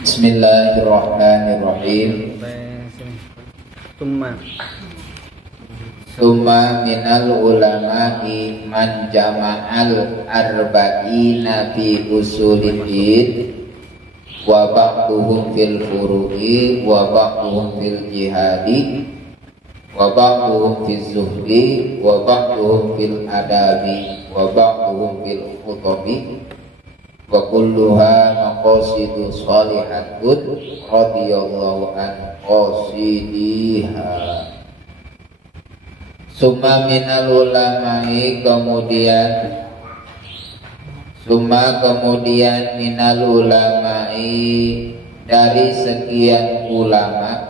Bismillahirrahmanirrahim. Summa minal ulama'i man jama'al arba'ina fi usuliddin wa ba'duhum fil furu'i wa ba'duhum fil jihadi wa ba'duhum fil zuhdi wa ba'duhum fil adabi wa ba'duhum fil khutabi wa kulluha maqasidu shalihatun radhiyallahu an qasidiha. Summa minal ulama'i kemudian minal ulama'i dari sekian ulama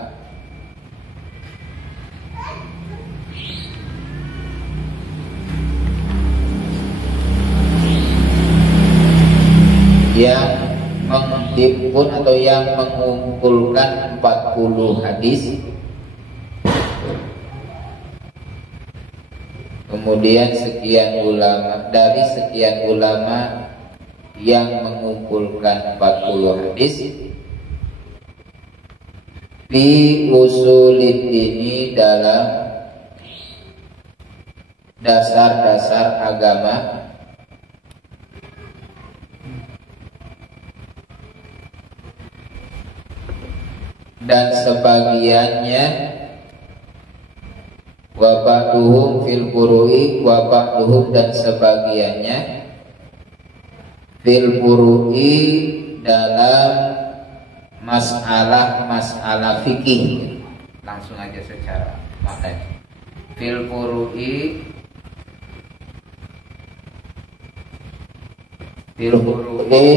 yang menghimpun atau yang mengumpulkan 40 hadis. Kemudian dari sekian ulama yang mengumpulkan 40 hadis fi usuliddin dalam dasar-dasar agama dan sebagiannya wa ba'duhum fil furu'i wa ba'duhum dan sebagiannya fil furu'i dalam masalah fikih. Langsung aja secara maknanya. Fil furu'i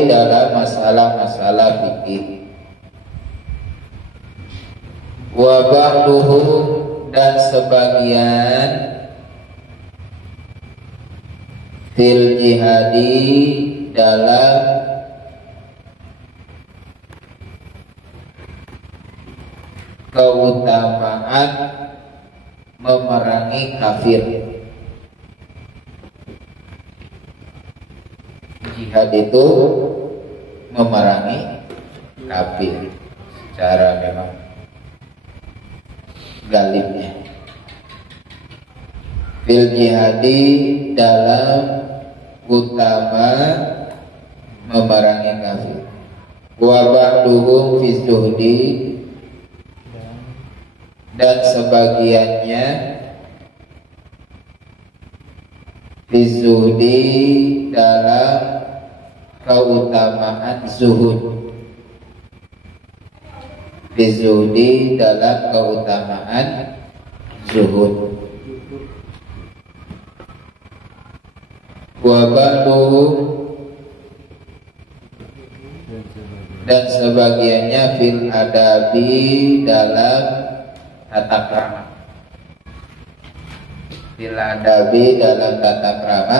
dalam masalah fikih. Wa ba'duhum dan sebagian fil jihadi dalam keutamaan memerangi kafir. Jihad itu memerangi kafir secara memang galibnya. Fil jihadi dalam utama memerangi kafir. Wa ba'duhum fi zuhdi dan sebagiannya fi zuhdi dalam keutamaan zuhud. Zuhdi dalam keutamaan zuhud. Wa ba'duhum dan sebagiannya fil adabi dalam tata krama. Fil adabi dalam tata krama.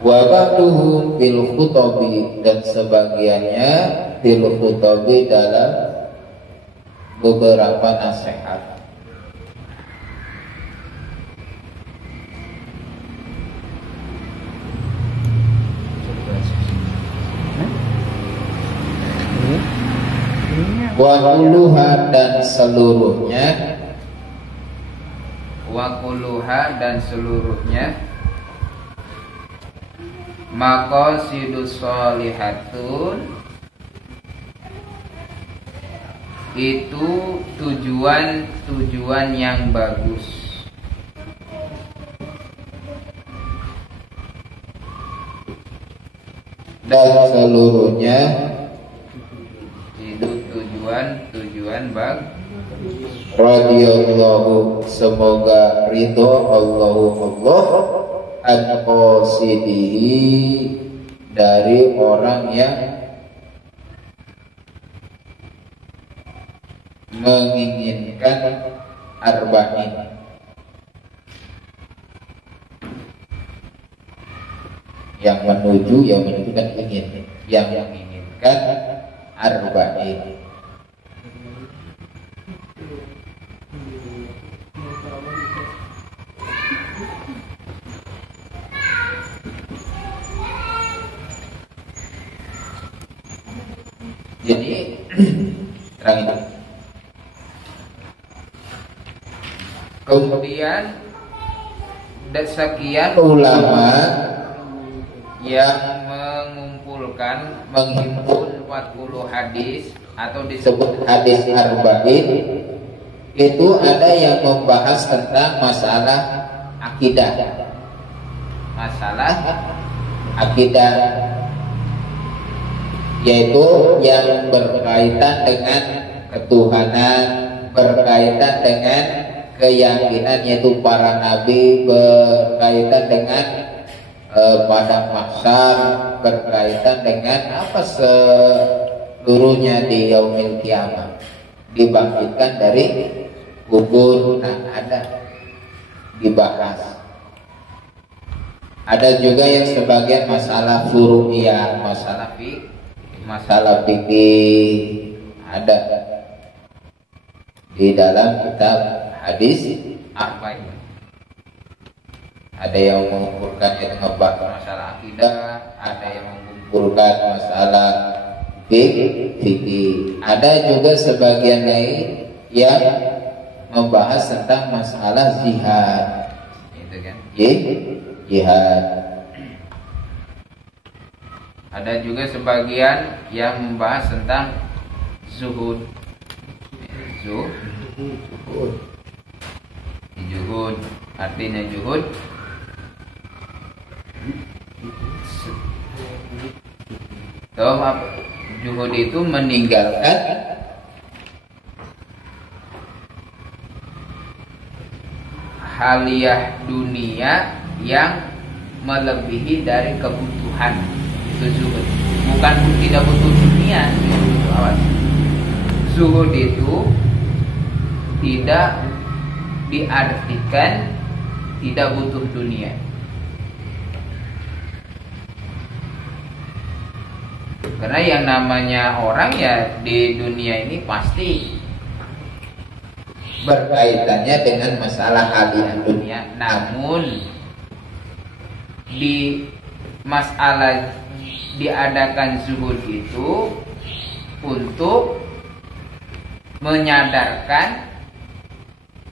Wa ba'duhum fil khutabi dan sebagiannya fil khutabi dalam beberapa nasihat. Wa kulluha dan seluruhnya maqasidus shalihatun itu tujuan yang bagus. Dan seluruhnya itu tujuan bagus. Radhiyallahu semoga ridho Allah an-qasidihi dari orang yang menginginkan arba'in. Yang menuju kan ingin, yang menginginkan arba'in. Jadi terang itu. Kemudian sekian ulama yang menghimpun 40 hadis atau disebut hadis arba'in, itu ada yang membahas tentang masalah akidah. Masalah akidah yaitu yang berkaitan dengan ketuhanan, berkaitan dengan keyakinan yaitu para nabi, berkaitan dengan padang mahsyar, berkaitan dengan apa seluruhnya di yaumil kiamah, dibangkitkan dari kubur. Nah, ada dibahas. Ada juga yang sebagian masalah furu'iyah, masalah fikih ada di dalam kitab hadis arba'in. Ada yang mengumpulkan yang ngebahas masalah akidah, ada yang mengumpulkan masalah fikih. Ada juga sebagian lain yang membahas tentang masalah jihad. Itu kan? Jihad. Ada juga sebagian yang membahas tentang zuhud. Zuhud artinya zuhud zuhud itu meninggalkan haliah dunia yang melebihi dari kebutuhan. Itu zuhud. Bukan tidak butuh dunia. Zuhud itu tidak diartikan tidak butuh dunia. Karena yang namanya orang ya di dunia ini pasti berkaitannya dengan masalah haliah dunia. Namun di masalah diadakan zuhud itu untuk menyadarkan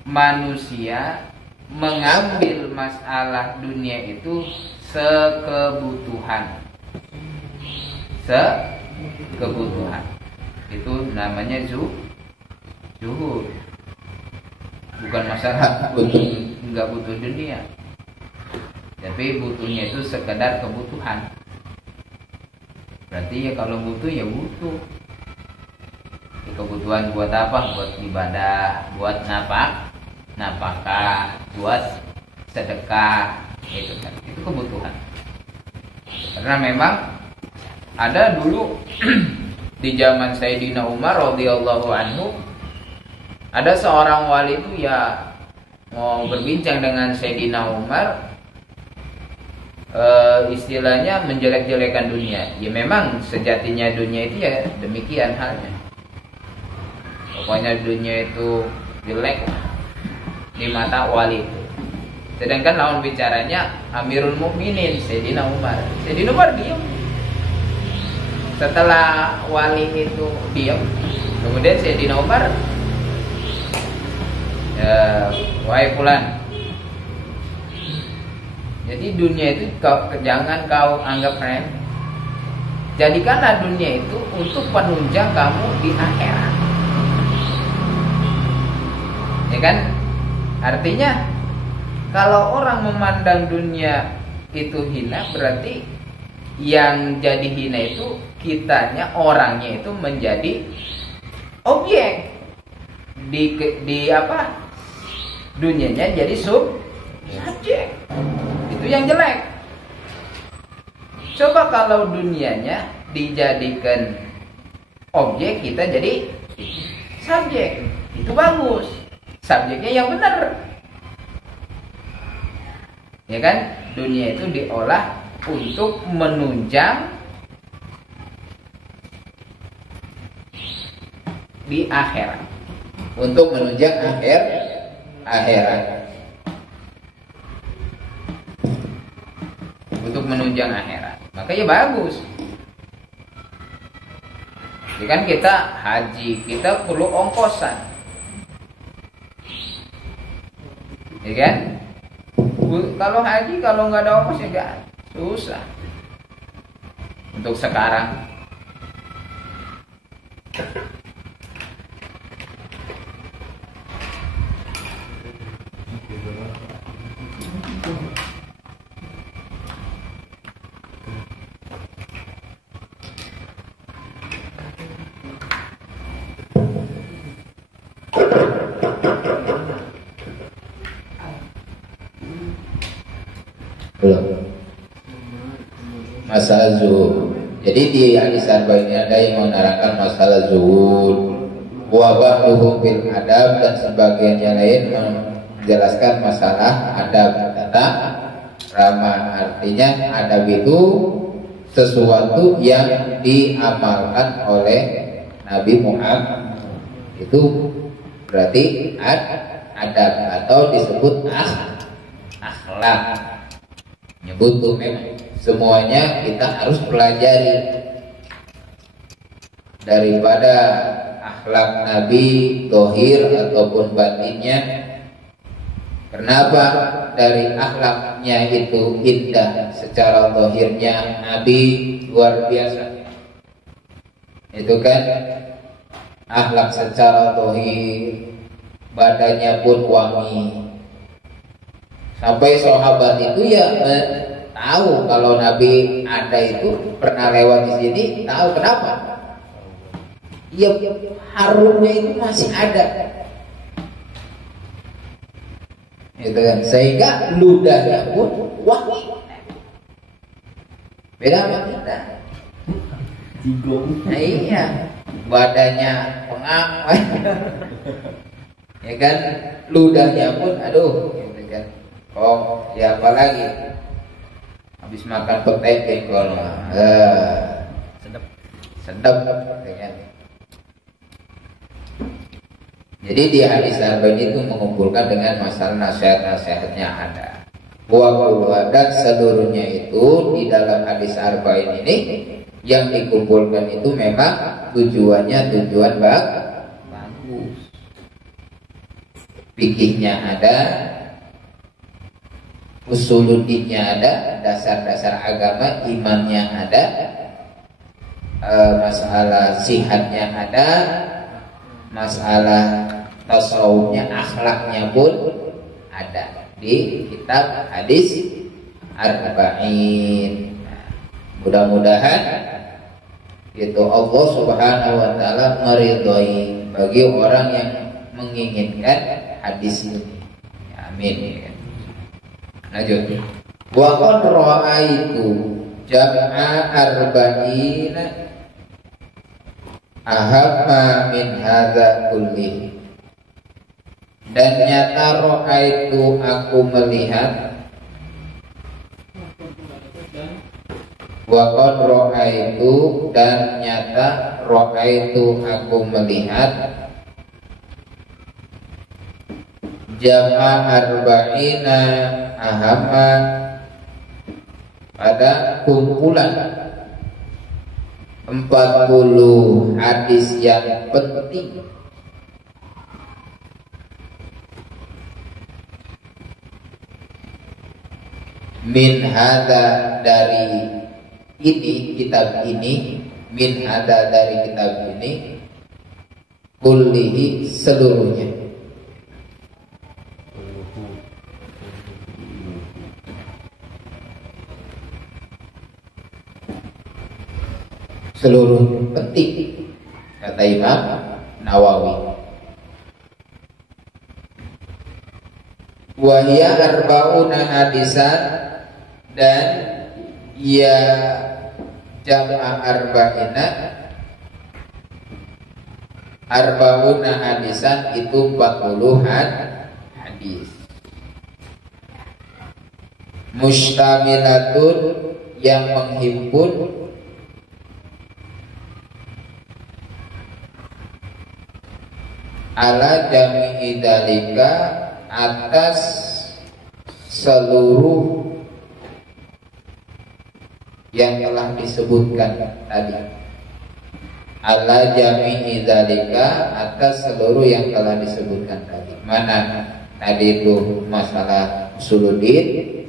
manusia mengambil masalah dunia itu sekebutuhan. Itu namanya zuhud. Bukan masalah nggak butuh dunia, tapi butuhnya itu sekedar kebutuhan. Berarti ya kalau butuh ya butuh. Kebutuhan buat apa? Buat ibadah, buat napakah, buat sedekah, itu kan. Itu kebutuhan. Karena memang ada dulu di zaman Sayyidina Umar radhiyallahu anhu, ada seorang wali itu ya mau berbincang dengan Sayyidina Umar, istilahnya menjelek-jelekan dunia. Ya memang sejatinya dunia itu ya demikian halnya. Pokoknya dunia itu jelek di mata wali itu. Sedangkan lawan bicaranya Amirul Mukminin Sayyidina Umar. Sayyidina Umar diam. Setelah wali itu diam, kemudian Sayyidina Umar, wahai fulan, jadi dunia itu jangan kau anggap remeh. Jadikanlah dunia itu untuk penunjang kamu di akhirat. Ya kan? Artinya kalau orang memandang dunia itu hina, berarti yang jadi hina itu kitanya, orangnya itu menjadi objek di apa? Dunianya jadi subjek. Itu yang jelek. Coba kalau dunianya dijadikan objek, kita jadi subjek. Itu bagus. Subjeknya yang benar. Ya kan? Dunia itu diolah untuk menunjang di akhirat. Untuk menunjang akhirat. Untuk menunjang akhirat. Makanya bagus. Jadi kan kita haji, kita perlu ongkosan. Ya kan? Kalau haji kalau nggak ada ongkos ya gak, susah. Untuk sekarang. Belum. Masalah zuhud. Jadi di hadis arba'in ini ada yang menerangkan masalah zuhud. Wabah luhum fil adab, dan sebagian yang lain menjelaskan masalah adab. Kata ramah, artinya adab itu sesuatu yang diamalkan oleh Nabi Muhammad. Itu berarti adab atau disebut akhlak. Nyebut tuh memang semuanya kita harus pelajari daripada akhlak Nabi dohir ataupun batinnya. Kenapa? Dari akhlaknya itu indah, secara dohirnya Nabi luar biasa. Itu kan akhlak secara dohir, badannya pun wangi. Sampai sahabat itu ya tahu kalau Nabi ada itu, pernah lewat di sini, tahu kenapa? Ya harumnya itu masih ada. Itu kan, sehingga ludahnya pun wangi. Beda sama kita. Nah, iya, badannya pengap, ya kan, ludahnya pun, aduh, gitu kan. Oh, ya apa lagi? Habis makan petai jengkol, sedap, ya kan? Jadi di hadis arba'in itu mengumpulkan dengan masalah nasihat-nasihatnya ada. Dan seluruhnya itu di dalam hadis arba'in ini yang dikumpulkan itu memang tujuan bagus. Fikihnya ada, usuluddinnya ada, dasar-dasar agama, imannya ada, masalah sihatnya ada, masalah tasawufnya, akhlaknya pun ada di kitab hadis arba'in. Mudah-mudahan itu Allah Subhanahu wa taala meridhai bagi orang yang menginginkan hadis ini. Amin. Lanjut. Wa qad ra'aitu jam'a arba'ina ahamma min hadza kulli. Dan nyata ra'aitu, aku melihat, wa qad ra'aitu, dan nyata ra'aitu, aku melihat, jam'a arba'ina ahamma, pada kumpulan 40 hadis yang penting min hada, dari ini, kitab ini, min hada, dari kitab ini, kullihi, seluruhnya. Seluruh penting, kata Imam Nawawi. Wahia arba'una hadisan, dan ia jam'a arba'ina, arba'una hadisan itu 40 hadis. Mustamilatun, yang menghimpun, ala jami'i dalika, atas seluruh yang telah disebutkan tadi. ala jami'i dzalika, atas seluruh yang telah disebutkan tadi. Mana tadi itu masalah usuluddin,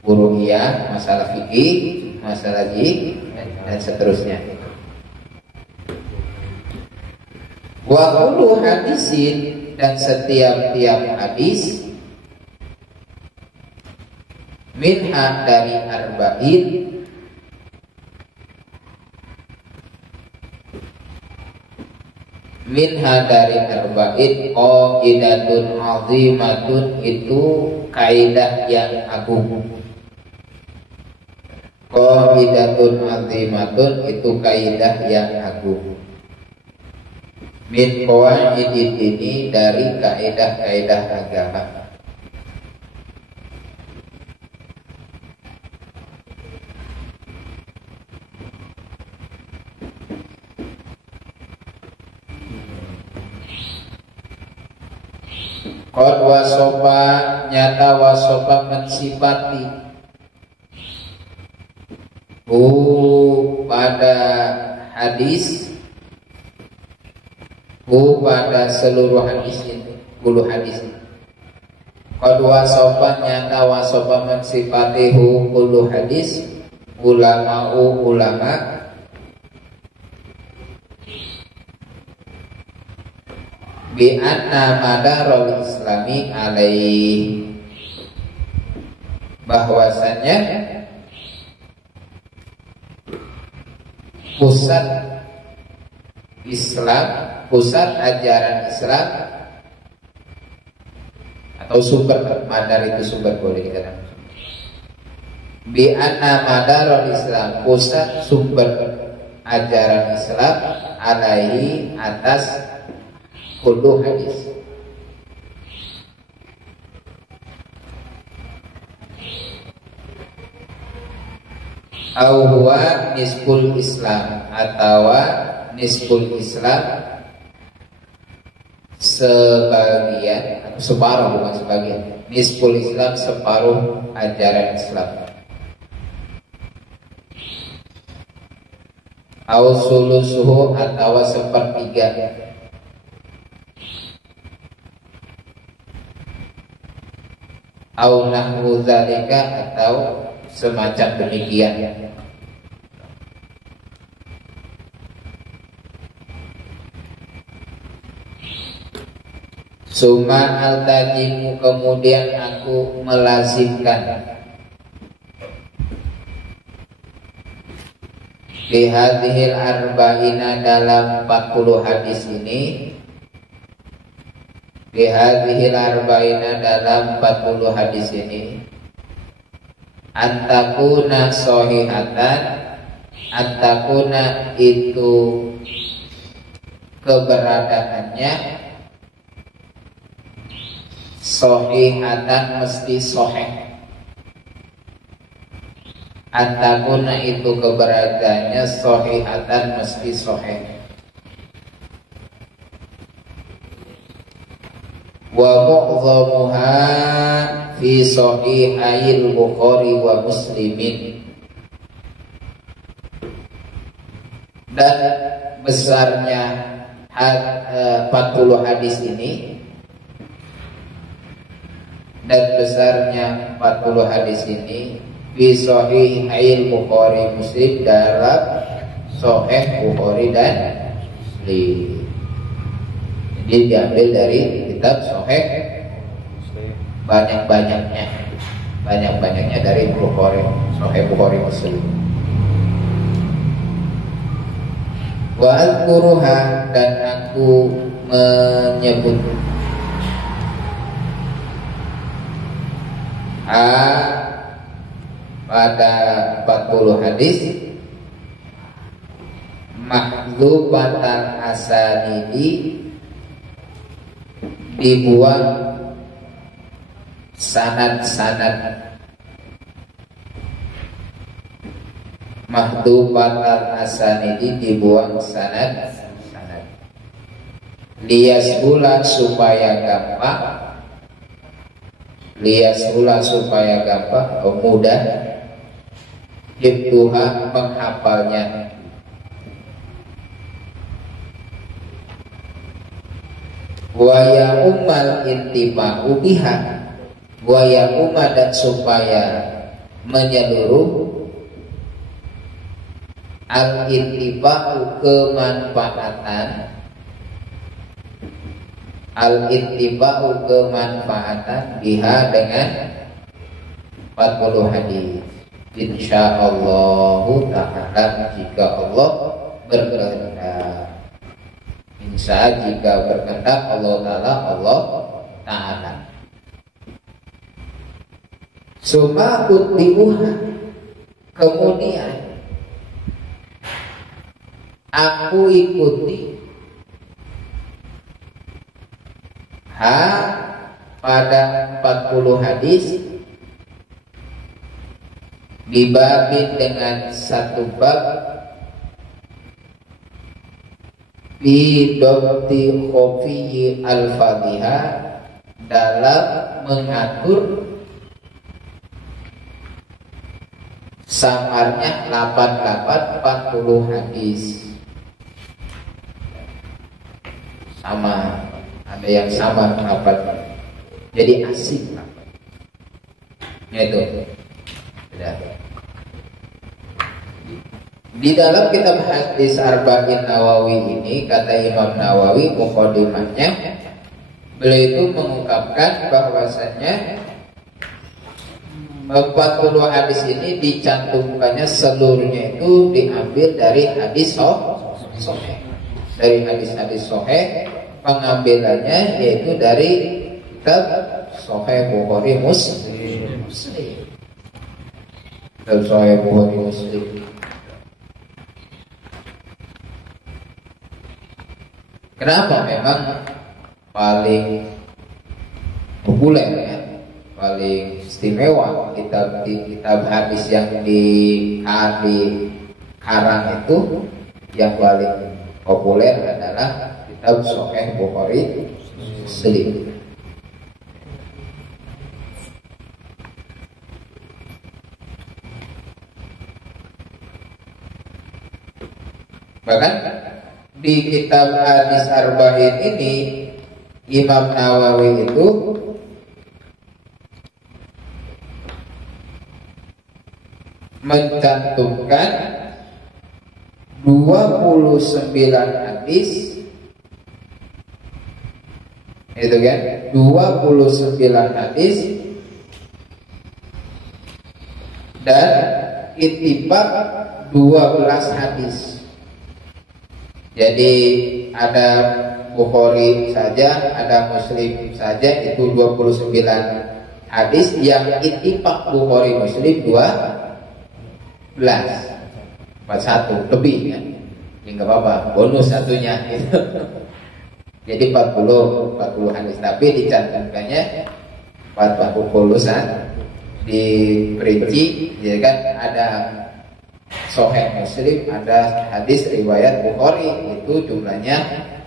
furu'iyah, masalah fikih, masalah jih, dan seterusnya. Wa kullu hadisin, dan setiap-tiap hadis, minha dari arba'in, minha dari arba'in, qaidatun azimatun, itu kaidah yang agung. Qaidatun azimatun, itu kaidah yang agung. Min qawaidid ini, dari kaidah-kaidah agama. Qad wasofa, nyata wasofa mensifati, pada hadis, pada seluruh hadis itu, 10 hadis. Qad wasofa, nyata wasofa mensifati, 10 hadis, ulama bi anna madarul islami alaih, bahwasanya pusat Islam, pusat ajaran Islam, atau sumber, madar itu sumber, boleh dikatakan bi anna madarul Islam, pusat sumber ajaran Islam, alaihi, atas 10 hadis. Au huwa nisful Islam, atau nisful Islam, sebagian atau separuh, bukan sebagian, nisful Islam, separuh ajaran Islam. Au sulusuhu, atau sepertiga. Au nahwu dzalika, atau semacam demikian. Suma al-tajimu, kemudian aku melazimkan, di hadhil arba'ina, dalam 40 hadis ini, di hadhil arba'ina, dalam 40 hadis ini, antakuna sohihatan, antakuna itu keberadaannya, sohihatan mesti soheh. Antakuna itu keberadaannya, sohihatan mesti soheh. Wa mu'dhamuha fi sahihail Bukhari wa Muslimin, dan besarnya 40 hadis ini, dan besarnya 40 hadis ini, fi sahihail Bukhari Muslim, dalam sahih Bukhari dan Muslim. Jadi diambil dari kitab sahih, banyak-banyaknya dari Bukhari, sahih Bukhari Muslim. Wa al-quruha, dan aku menyebut pada 40 hadis, mahdzubatan asanidi, dibuang sanad-sanad, mahdzubatan asanidi, dibuang sanad-sanad, liyasbula, supaya gampang, liyasbula, supaya gampang atau mudah, hifduha, menghafalnya, wa ya ummal intiba'u biha, wa ya umma, dan supaya menyeluruh al intiba'u kemanfaatan, al intiba'u kemanfaatan biha dengan 40 hadis. Insyaallah ta'ala, jika Allah berkehendak. Insya jika berkehendak Allah Ta'ala. Suma utbi'uha, kemudian aku ikuti pada 40 hadis dibabin dengan satu bab bidobti khofiyi al-fadhiha, dalam mengatur samarnya 40 hadis. Sama, ada yang sama 8, jadi asik itu. Di dalam kitab hadis Arba'in Nawawi ini, kata Imam Nawawi mukadimahnya, beliau itu mengungkapkan bahwasanya 40 hadis ini dicantumkannya seluruhnya itu diambil dari hadis sahih. Dari hadis-hadis sahih, pengambilannya yaitu dari kitab Sahih Bukhari Muslim. Kitab Sahih Bukhari Muslim. Kenapa? Memang paling populer ya, paling istimewa kitab hadis yang dikarang itu, yang paling populer adalah kitab Sahih Bukhari Muslim. Bahkan di kitab hadis Arba'in ini Imam Nawawi itu mencantumkan 29 hadis, itu kan, 29 hadis, dan ittifaq 12 hadis. Jadi ada Bukhari saja, ada Muslim saja, itu 29 hadis, yang ittifaq Bukhari Muslim 12. 41 lebih ya. Ya enggak apa-apa, bonus satunya gitu. Jadi 40 hadis, tapi dicantumkannya 40 diperinci, ya kan, ada Sahih Muslim, ada hadis riwayat Bukhari, itu jumlahnya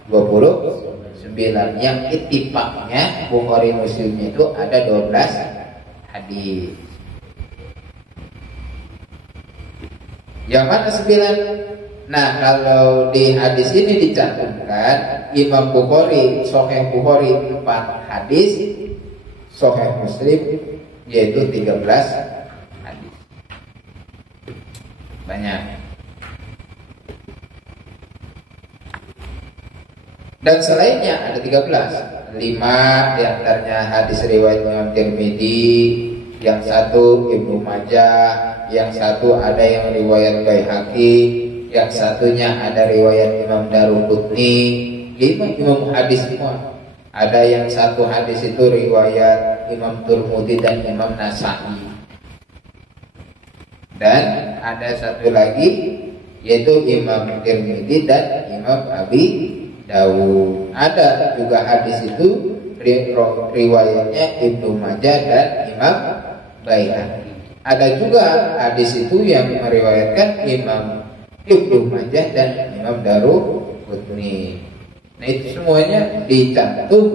29. Yang ittifaqnya Bukhari Muslimnya itu ada 12 hadis. Yang mana 9? Nah, kalau di hadis ini dicantumkan Imam Bukhari, Sahih Bukhari 4 hadis, Sahih Muslim yaitu 13 hadis. Banyak. Dan selainnya ada 13. 5 diantaranya hadis riwayat Imam Tirmidzi, yang satu Ibnu Majah, yang satu ada yang riwayat Baihaqi, yang satunya ada riwayat Imam Daruqutni. 5 Imam hadis semua. Ada yang satu hadis itu riwayat Imam Tirmidzi dan Imam Nasa'i. Dan ada satu lagi yaitu Imam Tirmidzi dan Imam Abi Dawud. Ada juga hadis itu riwayatnya Ibnu Majah dan Imam Baihaqi. Ada juga hadis itu yang meriwayatkan Imam Ibnu Majah dan Imam Daruqutni. Nah, itu semuanya dicantum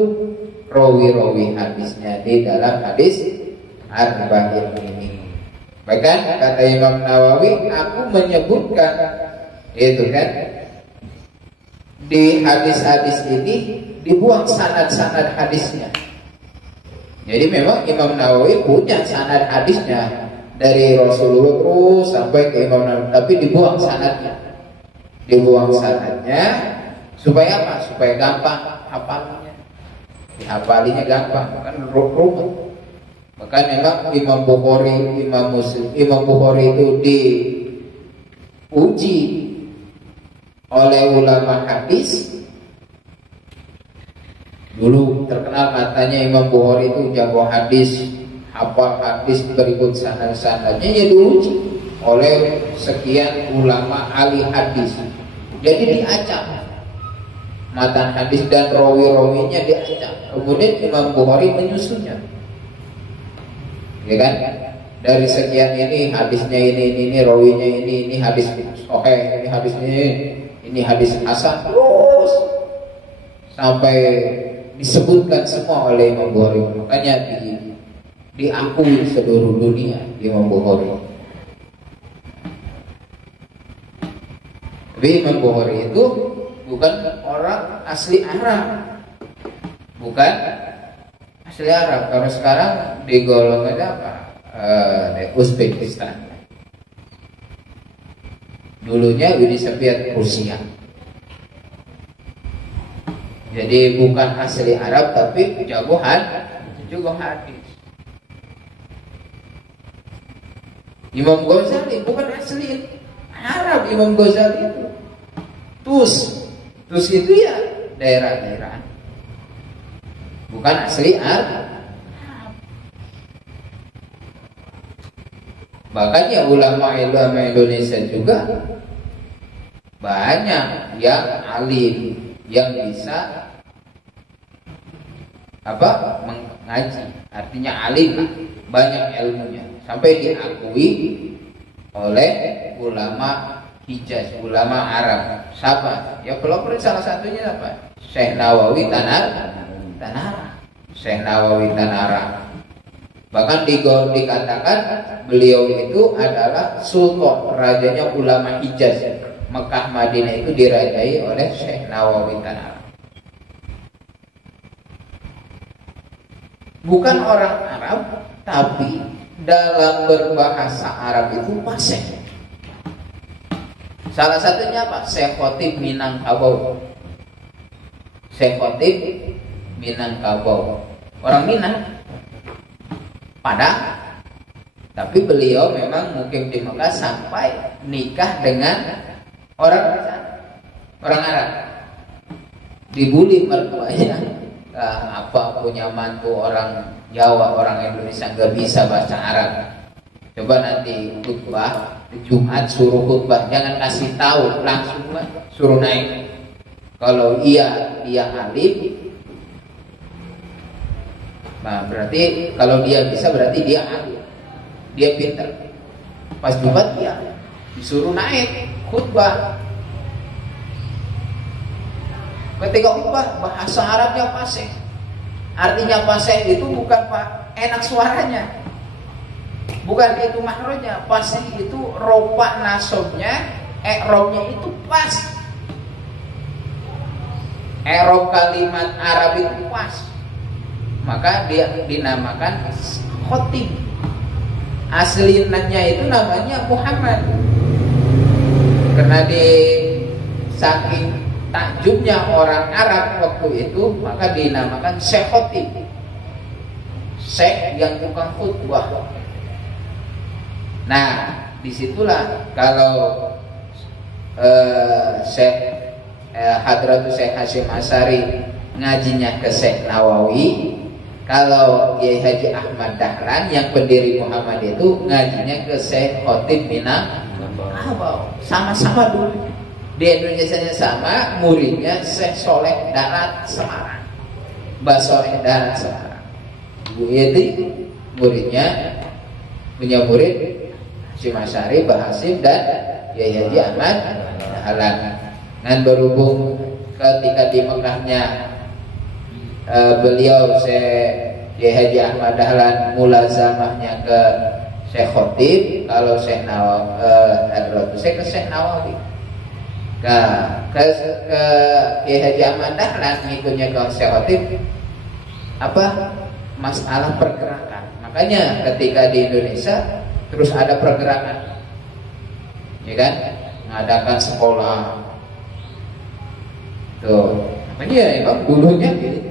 rawi-rawi hadisnya di dalam hadis Arba'in ini. Bahkan kata Imam Nawawi, aku menyebutkan itu kan, di hadis-hadis ini dibuang sanad-sanad hadisnya. Jadi memang Imam Nawawi punya sanad hadisnya dari Rasulullah terus sampai ke Imam Nawawi, tapi dibuang sanadnya. Dibuang sanadnya supaya apa? Supaya gampang hafalnya. Dihafalinya gampang, kan rumit. Maka memang Imam Bukhari, Imam Muslim, Imam Bukhari itu diuji oleh ulama hadis. Dulu terkenal katanya Imam Bukhari itu jago hadis, hafal hadis berikut sanad-sanadnya, ya diuji oleh sekian ulama ahli hadis. Jadi diacak matan hadis dan rawi-rawinya diacak. Kemudian Imam Bukhari menyusunnya, ya kan? Dari sekian ini hadisnya ini rawinya ini hadis sahih, ini hadis ini hadis hasan, terus sampai disebutkan semua oleh Imam Bukhari. Makanya diakui seluruh dunia Imam Bukhari. Tapi Imam Bukhari itu bukan orang asli Arab, bukan asli Arab. Kalau sekarang digolongkan apa? Uzbekistan. Dulunya Uni Soviet Rusia. Jadi bukan asli Arab tapi jago hadis. Imam Ghazali bukan asli Arab. Imam Ghazali itu Tus itu ya daerah-daerah, bukan asli Arab. Bahkan ya ulama-ulama Indonesia juga banyak yang alim, yang bisa mengaji, artinya alim, banyak ilmunya, sampai diakui oleh ulama Hijaz, ulama Arab. Siapa? Ya pelopor salah satunya apa? Syekh Nawawi Tanara. Syekh Nawawi Tanara. Bahkan dikatakan beliau itu adalah sultan, rajanya ulama Hijaz. Mekah Madinah itu dirajai oleh Syekh Nawawi Tanara. Bukan orang Arab, tapi dalam berbahasa Arab itu fasih. Salah satunya apa? Syekh Khotib Minangkabau. Syekh Khotib Minangkabau, orang Minang, Padang. Tapi beliau memang mukim di Mekah sampai nikah dengan orang Arab. Dibully mertuanya, punya mantu orang Jawa, orang Indonesia nggak bisa bahasa Arab. Coba nanti khutbah Jumat suruh khutbah, jangan kasih tahu, langsung suruh naik. Kalau dia alim, nah berarti kalau dia bisa berarti dia alim, dia pintar. Pas Jumat dia disuruh naik khutbah. Ketika khutbah bahasa Arabnya fasih. Artinya fasih itu bukan enak suaranya, bukan itu makhrajnya. Fasih itu ropa nasabnya, i'rabnya itu pas. I'rab kalimat Arab itu pas. Maka dia dinamakan khotib. Aslinya itu namanya Muhammad. Karena di saking takjubnya orang Arab waktu itu, maka dinamakan Syekh Khotib. Syekh yang tukang khutbah. Nah, disitulah kalau Syekh Hadratus Syekh Hasyim Asy'ari ngajinya ke Syekh Nawawi. Kalau Kiai Haji Ahmad Dahlan yang pendiri Muhammad itu ngajinya ke Syekh Khotib Minangkabau. Sama-sama dulu. Di Indonesia sama, muridnya Syekh Soleh Darat Semarang. Mbah Soleh Darat Semarang. Bu Yeti muridnya punya murid Hasyim Asy'ari, Mbah Hasyim dan Kiai Haji Ahmad Dahlan. Dan berhubung ketika di Mekahnya beliau Syekh Haji Ahmad Dahlan mulazamahnya ke Syekh Khotib, kalau Syekh Nawawi ke Syekh Nawawi. ke Kiai Haji Ahmad Dahlan ngikutnya ke Syekh apa masalah pergerakan. Makanya ketika di Indonesia terus ada pergerakan, ya kan, mengadakan sekolah tuh. Makanya emang dulunya gitu.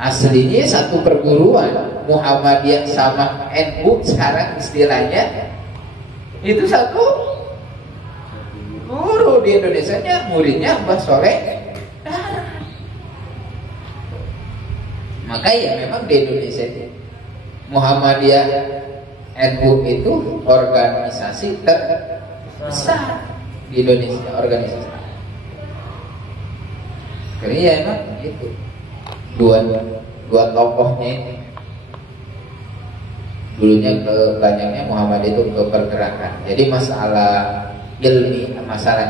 Aslinya satu perguruan Muhammadiyah sama NU sekarang istilahnya itu satu guru di Indonesia nya, muridnya Mbah Soleh. Maka ya memang di Indonesia itu Muhammadiyah NU itu organisasi terbesar di Indonesia, organisasi. Karena ya emang gitu. Dua tokohnya ini dulunya banyaknya Muhammad itu ke pergerakan. Jadi masalah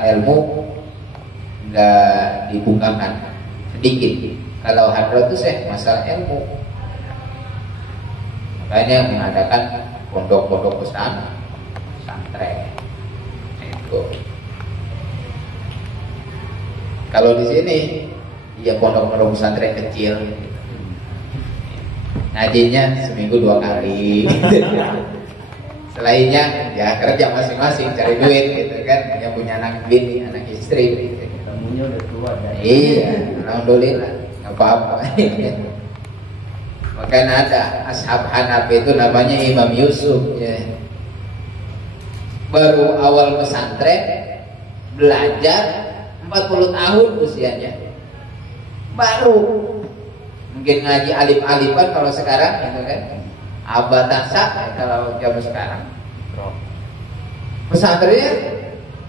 ilmu nggak dibukakan sedikit. Kalau hadrat itu masalah ilmu, makanya mengadakan pondok-pondok pesantren. Itu. Kalau di sini ya pondok-pondok pesantren kecil, ngajinya seminggu 2 kali. Selainnya ya kerja masing-masing cari duit gitu kan, yang punya anak bini, anak istri gitu. Tamunya udah tua dah. Iya, alhamdulillah, nggak apa-apa. Makanya ada ashab Hanafi itu namanya Imam Yusuf ya. Baru awal pesantren belajar 40 tahun usianya. Baru mungkin ngaji alif-alifan kalau sekarang gitu kan, abatasa kalau zaman sekarang. Pesantrennya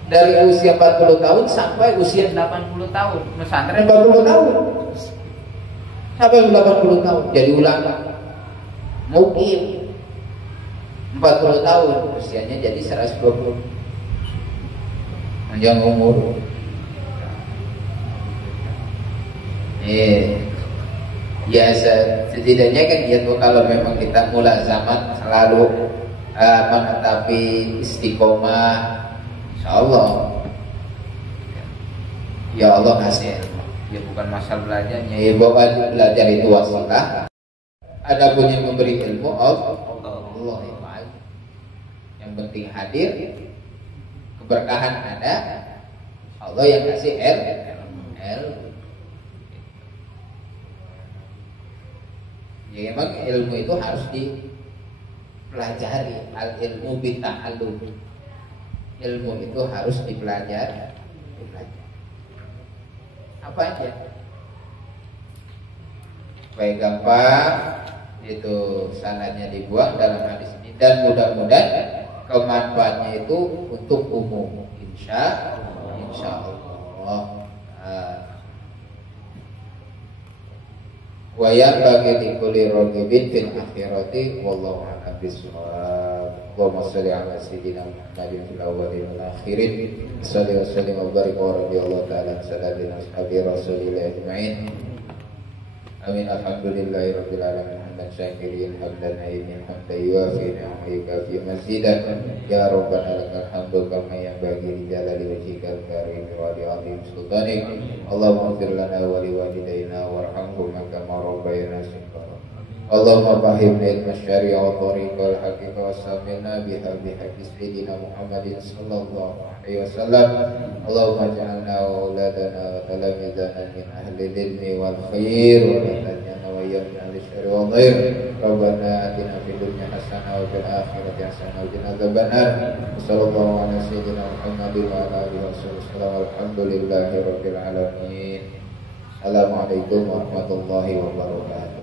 dari usia 40 tahun sampai usia 80 tahun. Pesantren 40 tahun sampai 80 tahun jadi ulama. Mungkin 40 tahun usianya jadi 120. Panjang umur. Ya setidaknya kan ya tuh, kalau memang kita mulai zaman selalu menetapi istiqomah, insyaallah ya Allah kasih ilmu. Ya bukan masalah belajarnya. Ya bahwa belajar itu wasilah. Adapun yang memberi ilmu Allah ya. Yang penting hadir, keberkahan ada, Allah yang kasih ilmu. Ya memang ilmu itu harus dipelajari. Al ilmu bita'allum. Ilmu itu harus dipelajari. Apa aja? Baik gampang itu sanadnya dibuang dalam hadis ini, dan mudah-mudahan kemanfaatnya itu untuk umum. Insya Allah. Wa yanbaghi likulli raghibin fil akhirati wallahu a'lam bissawab. Allahumma shalli ala sayyidina Muhammadin fil awwalin wal akhirin. Shalli wa sallim wa barik wa radhiyallahu ta'ala an sayyidina ashabi rasulillah ajma'in. Amin. Alhamdulillahi rabbil alamin. Hamdan syakirin hamdan naimin hamdan yuafi ni'amahu yukafi mazidan. Ya rabbana lakal hamdu kama yanbaghi li jalali wajhikal karim wa li 'azimi sultanik. Allahumma ighfir lana wa li walidayna warhamhuma kama rabbayana shighara. Allahumma fahimna ilma syari'a wa tariqal haqiqa wa samilna biha bihaqqi sayyidina Muhammadin sallallahu alaihi wasallam. Allahumma ja'alna wa auladana wa talamidana min ahli ilmi wal khair wa taj'alna wa iyyakum li syarri wa dhair. Rabbana atina fid dunya hasanah wa fil akhirati hasanah wa qina adzabannar. Sallallahu ala sayyidina Muhammadin wa ala alihi wasallam. Alhamdulillahi rabbil alamin. Assalamualaikum warahmatullahi wabarakatuh.